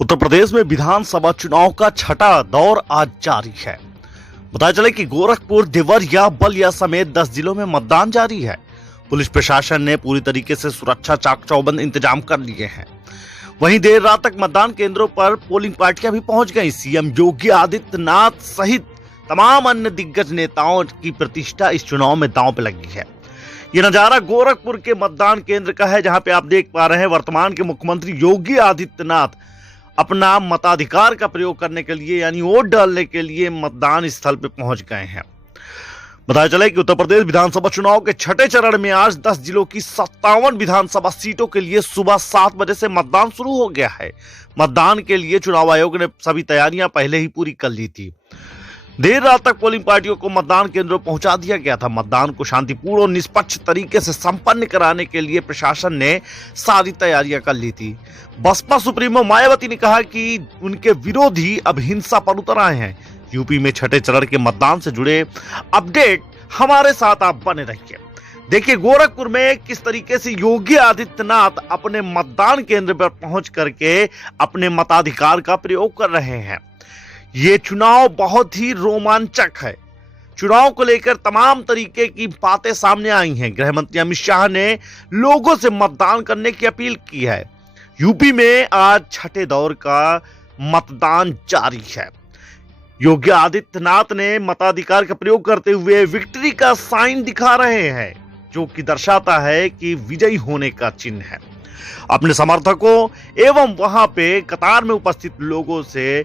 उत्तर प्रदेश में विधानसभा चुनाव का छठा दौर आज जारी है। बताया चले कि गोरखपुर, देवरिया, बलिया समेत 10 जिलों में मतदान जारी है। पुलिस प्रशासन ने पूरी तरीके से सुरक्षा चाक चौबंद इंतजाम कर लिए हैं। वहीं देर रात तक मतदान केंद्रों पर पोलिंग पार्टियां भी पहुंच गईं। सीएम योगी आदित्यनाथ सहित तमाम अन्य दिग्गज नेताओं की प्रतिष्ठा इस चुनाव में दांव पे लगी है। ये नजारा गोरखपुर के मतदान केंद्र का है, जहां पे आप देख पा रहे हैं वर्तमान के मुख्यमंत्री योगी आदित्यनाथ अपना मताधिकार का प्रयोग करने के लिए यानी वोट डालने के लिए मतदान स्थल पे पहुंच गए हैं। बताया चले कि उत्तर प्रदेश विधानसभा चुनाव के छठे चरण में आज 10 जिलों की 57 विधानसभा सीटों के लिए सुबह 7 बजे से मतदान शुरू हो गया है। मतदान के लिए चुनाव आयोग ने सभी तैयारियां पहले ही पूरी कर ली थी। देर रात तक पोलिंग पार्टियों को मतदान केंद्रों पहुंचा दिया गया था। मतदान को शांतिपूर्ण और निष्पक्ष तरीके से संपन्न कराने के लिए प्रशासन ने सारी तैयारियां कर ली थी। बसपा सुप्रीमो मायावती ने कहा कि उनके विरोधी अब हिंसा पर उतर आए हैं। यूपी में छठे चरण के मतदान से जुड़े अपडेट हमारे साथ आप बने रहिए। देखिए गोरखपुर में किस तरीके से योगी आदित्यनाथ अपने मतदान केंद्र पर पहुंच करके अपने मताधिकार का प्रयोग कर रहे हैं। ये चुनाव बहुत ही रोमांचक है। चुनाव को लेकर तमाम तरीके की बातें सामने आई हैं। गृह मंत्री अमित शाह ने लोगों से मतदान करने की अपील की है। यूपी में आज छठे दौर का मतदान जारी है। योगी आदित्यनाथ ने मताधिकार का प्रयोग करते हुए विक्ट्री का साइन दिखा रहे हैं, जो कि दर्शाता है कि विजयी होने का चिन्ह है। अपने समर्थकों एवं वहां पे कतार में उपस्थित लोगों से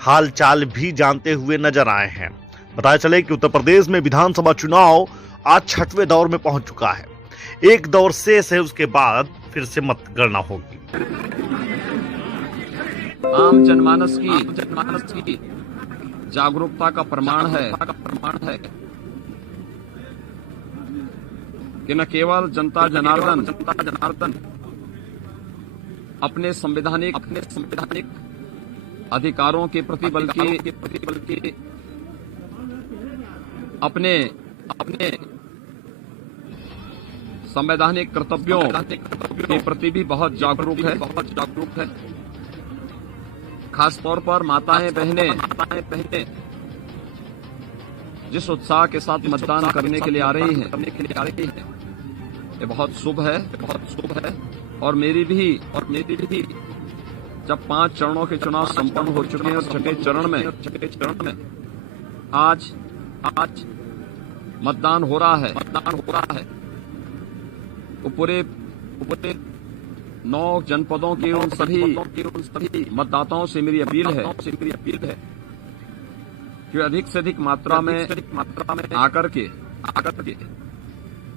हालचाल भी जानते हुए नजर आए हैं। बताया चले कि उत्तर प्रदेश में विधानसभा चुनाव आज छठवें दौर में पहुंच चुका है। एक दौर शेष है, उसके बाद फिर से मतगणना होगी। आम जनमानस की जागरूकता का प्रमाण है कि न केवल जनता जनार्दन अपने संवैधानिक अधिकारों के प्रति बल्कि अपने संवैधानिक कर्तव्यों के प्रति भी बहुत जागरूक है। खास तौर पर माताएं बहनें जिस उत्साह के साथ मतदान करने के लिए आ रही हैं, ये बहुत शुभ है। और मेरी भी जब 5 चरणों के चुनाव संपन्न हो चुके हैं और छठे चरण में आज मतदान हो रहा है तो पूरे 9 जनपदों के उन सभी मतदाताओं से मेरी अपील है कि अधिक से अधिक मात्रा में आकर के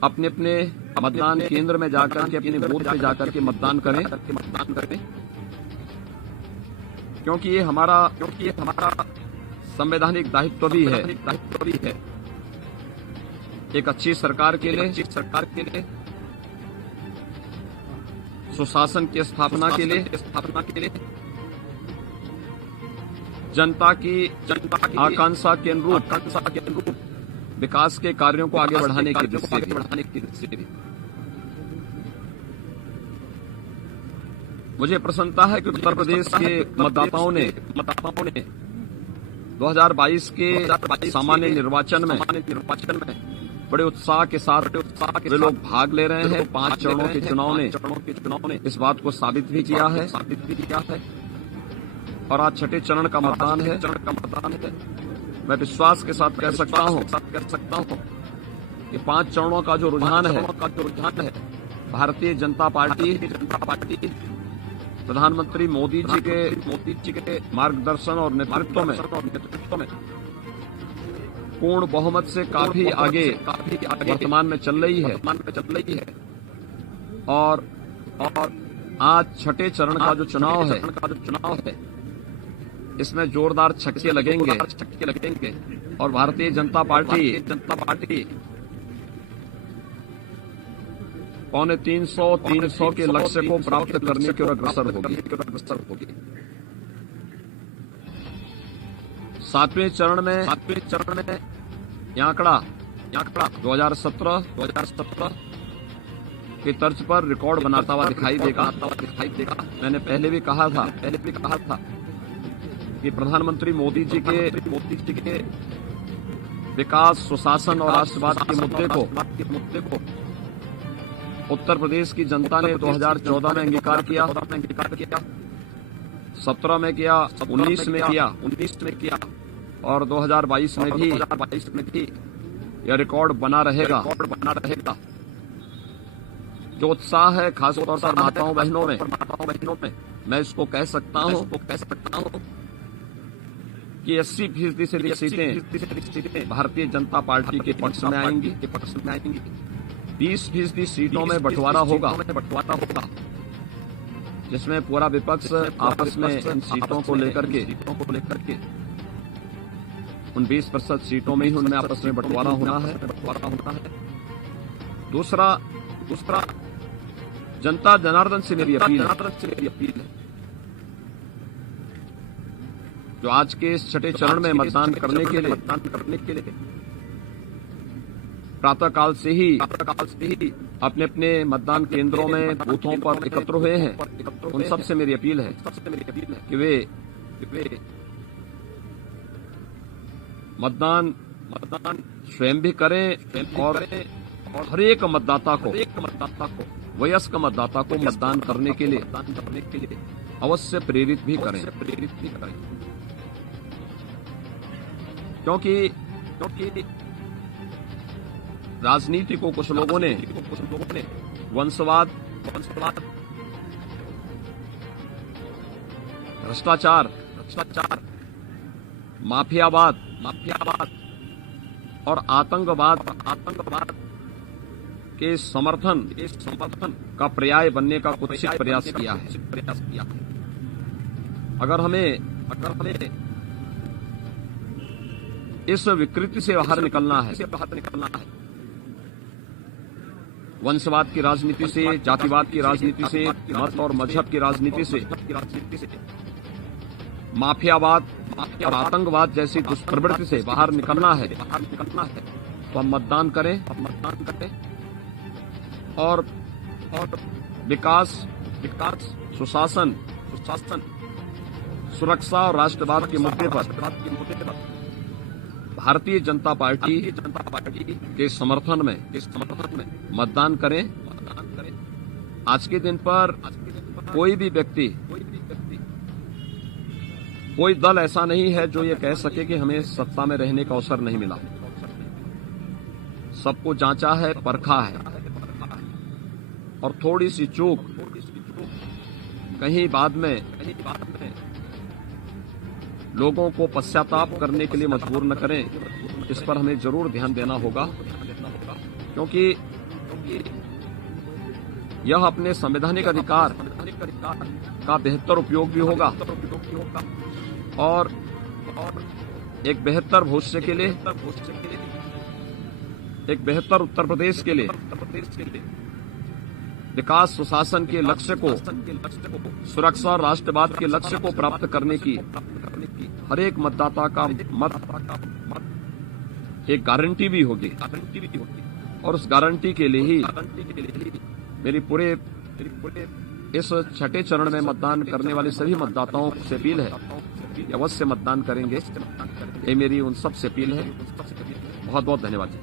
अपने मतदान केंद्र में जाकर के अपने बूथ पे जाकर के मतदान करें, क्योंकि ये हमारा संवैधानिक दायित्व भी है। एक अच्छी सरकार के लिए सुशासन की स्थापना के लिए जनता की आकांक्षा के अनुरूप विकास के कार्यों को आगे बढ़ाने की दृष्टि से मुझे प्रसन्नता है कि उत्तर प्रदेश के मतदाताओं ने 2022 के सामान्य निर्वाचन में बड़े उत्साह के साथ वे लोग भाग ले रहे हैं। 5 चरणों के चुनाव ने इस बात को साबित भी किया है। और आज छठे चरण का मतदान है। मैं विश्वास के साथ कह सकता हूं कि 5 चरणों का जो रुझान है भारतीय जनता पार्टी प्रधानमंत्री मोदी जी के मार्गदर्शन और नेतृत्व में पूर्ण बहुमत से काफी आगे वर्तमान में चल रही है। और आज छठे चरण का जो चुनाव है इसमें जोरदार छक्के लगेंगे और भारतीय जनता पार्टी 300 के लक्ष्य को प्राप्त करने की ओर अग्रसर होगी। 7वें चरण में यह आंकड़ा 2017 की तर्ज पर रिकॉर्ड बनाता हुआ दिखाई देगा। मैंने पहले भी कहा था कि प्रधानमंत्री मोदी जी के विकास, सुशासन और राष्ट्रवाद के मुद्दे को उत्तर प्रदेश की जनता ने 2014 में अंगीकार किया, 17 में किया, 19 में किया और 2022 में भी यह रिकॉर्ड बना रहेगा। जो उत्साह है खासतौर पर माताओं बहनों में, मैं इसको कह सकता हूं कि 80% से सीटें भारतीय जनता पार्टी के पक्ष में आएंगी। 20% सीटों में बंटवारा होगा, जिसमें पूरा विपक्ष आपस में इन सीटों को लेकर के उन 20% सीटों में ही उनमें आपस में बंटवारा होना है। दूसरा, जनता जनार्दन से मेरी अपील है, जो आज के इस छठे चरण में मतदान करने के लिए प्रातःकाल से ही अपने अपने मतदान केंद्रों में, बूथों पर एकत्र हुए हैं, उन सबसे मेरी अपील है कि वे मतदान स्वयं भी करें और हर एक मतदाता को, वयस्क मतदाता को मतदान करने के लिए अवश्य प्रेरित भी करें। क्योंकि राजनीति को कुछ लोगों ने वंशवाद, भ्रष्टाचार, माफियावाद और आतंकवाद के समर्थन का पर्याय बनने का कुत्सित प्रयास किया है। अगर हमें इस विकृति से बाहर निकलना है, वंशवाद की राजनीति से, जातिवाद की राजनीति से, मत और मजहब की राजनीति से, माफियावाद और आतंकवाद जैसी दुष्प्रवृत्ति से बाहर निकलना है तो हम मतदान करें और विकास, सुशासन, सुरक्षा और राष्ट्रवाद के मुद्दे पर भारतीय जनता पार्टी के समर्थन में मतदान करें। आज के दिन पर कोई भी व्यक्ति, कोई दल ऐसा नहीं है जो ये कह सके कि हमें सत्ता में रहने का अवसर नहीं मिला। सबको जांचा है, परखा है और थोड़ी सी चूक कहीं बाद में लोगों को पश्चाताप करने के लिए मजबूर न करें, इस पर हमें जरूर ध्यान देना होगा, क्योंकि यह अपने संवैधानिक अधिकार का बेहतर उपयोग भी होगा और एक बेहतर भविष्य के लिए, एक बेहतर उत्तर प्रदेश के लिए, विकास, सुशासन के लक्ष्य को, सुरक्षा और राष्ट्रवाद के लक्ष्य को प्राप्त करने की हर एक मतदाता का मत एक गारंटी भी होगी और उस गारंटी के लिए ही मेरी पूरे इस छठे चरण में मतदान करने वाले सभी मतदाताओं से अपील है कि अवश्य मतदान करेंगे। ये मेरी उन सब से अपील है। बहुत बहुत धन्यवाद।